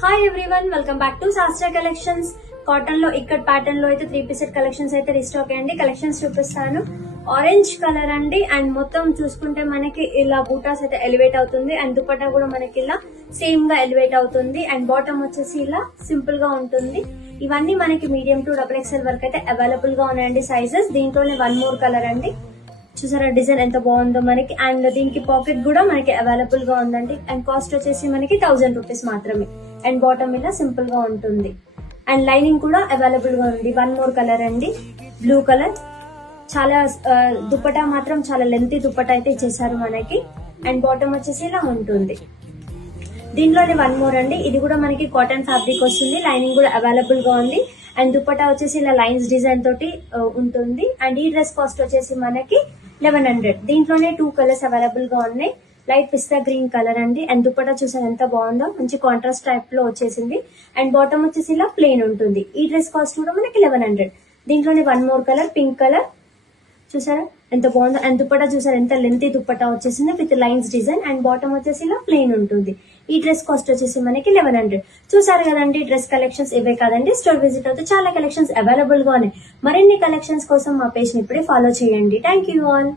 Hi everyone, welcome back to శాస్త్ర collections. Cotton లో ఇక్కడ ప్యాటర్న్ లో అయితే 3 పీస్ సెట్ కలెక్షన్స్ అయితే రీస్టాక్ అయ్యండి. కలెక్షన్స్ చూపిస్తాను. ఆరెంజ్ కలర్ అండి, అండ్ మొత్తం చూసుకుంటే మనకి ఇలా బూటాస్ అయితే ఎలివేట్ అవుతుంది, అండ్ దుపట్టా కూడా మనకి ఇలా సేమ్ గా ఎలివేట్ అవుతుంది, అండ్ బాటమ్ వచ్చేసి ఇలా సింపుల్ గా ఉంటుంది. ఇవన్నీ మనకి మీడియం టు XXL వరకు అయితే అవైలబుల్ గా ఉన్నాయండి సైజెస్. దీంట్లోనే వన్ మోర్ కలర్ అండి, చూసారా డిజైన్ ఎంత బాగుందో మనకి. అండ్ దీనికి పాకెట్ కూడా మనకి అవైలబుల్ గా ఉందండి, అండ్ కాస్ట్ వచ్చేసి మనకి 1000 రూపీస్ మాత్రమే. అండ్ బాటమ్ ఇలా సింపుల్ గా ఉంటుంది, అండ్ లైనింగ్ కూడా అవైలబుల్ గా ఉంది. వన్ మోర్ కలర్ అండి, బ్లూ కలర్. చాలా దుపట్టా మాత్రం చాలా లెంతీ దుపట్టా అయితే ఇచ్చేసారు మనకి, అండ్ బాటమ్ వచ్చేసి ఇలా ఉంటుంది. దీంట్లోనే వన్ మోర్ అండి, ఇది కూడా మనకి కాటన్ ఫ్యాబ్రిక్ వస్తుంది, లైనింగ్ కూడా అవైలబుల్ గా ఉంది, అండ్ దుపట్టా వచ్చేసి ఇలా లైన్స్ డిజైన్ తోటి ఉంటుంది. అండ్ ఈ డ్రెస్ కాస్ట్ వచ్చేసి మనకి 1100. దీంట్లోనే 2 కలర్స్ అవైలబుల్ గా ఉన్నాయి. లైట్ పిస్తా గ్రీన్ కలర్ అండి, అండ్ దుపట్టా చూసారు ఎంత బాగుందో, మంచి కాంట్రాస్ట్ టైప్ లో వచ్చేసింది, అండ్ బాటమ్ వచ్చేసి ఇలా ప్లెయిన్ ఉంటుంది. ఈ డ్రెస్ కాస్ట్ కూడా మనకి 1100. దీంట్లోనే one more colour, pink colour. చూసారా ఎంత బాగుందో, అండ్ దుపట్టా చూసారు ఎంత లెంతీ దుపట్టా వచ్చేసింది with lines design, and bottom వచ్చేసి ఇలా ప్లెయిన్ ఉంటుంది. ఈ డ్రెస్ కాస్ట్ వచ్చేసి మనకి 1100. చూసారు కదండి డ్రెస్ కలెక్షన్స్ ఇవే కాదండి, స్టోర్ విజిట్ అవుతే చాలా కలెక్షన్స్ అవైలబుల్ గా ఉన్నాయి. మరిన్ని కలెక్షన్స్ కోసం మా పేజ్ ని ఇప్పుడే ఫాలో చేయండి. Thank you all.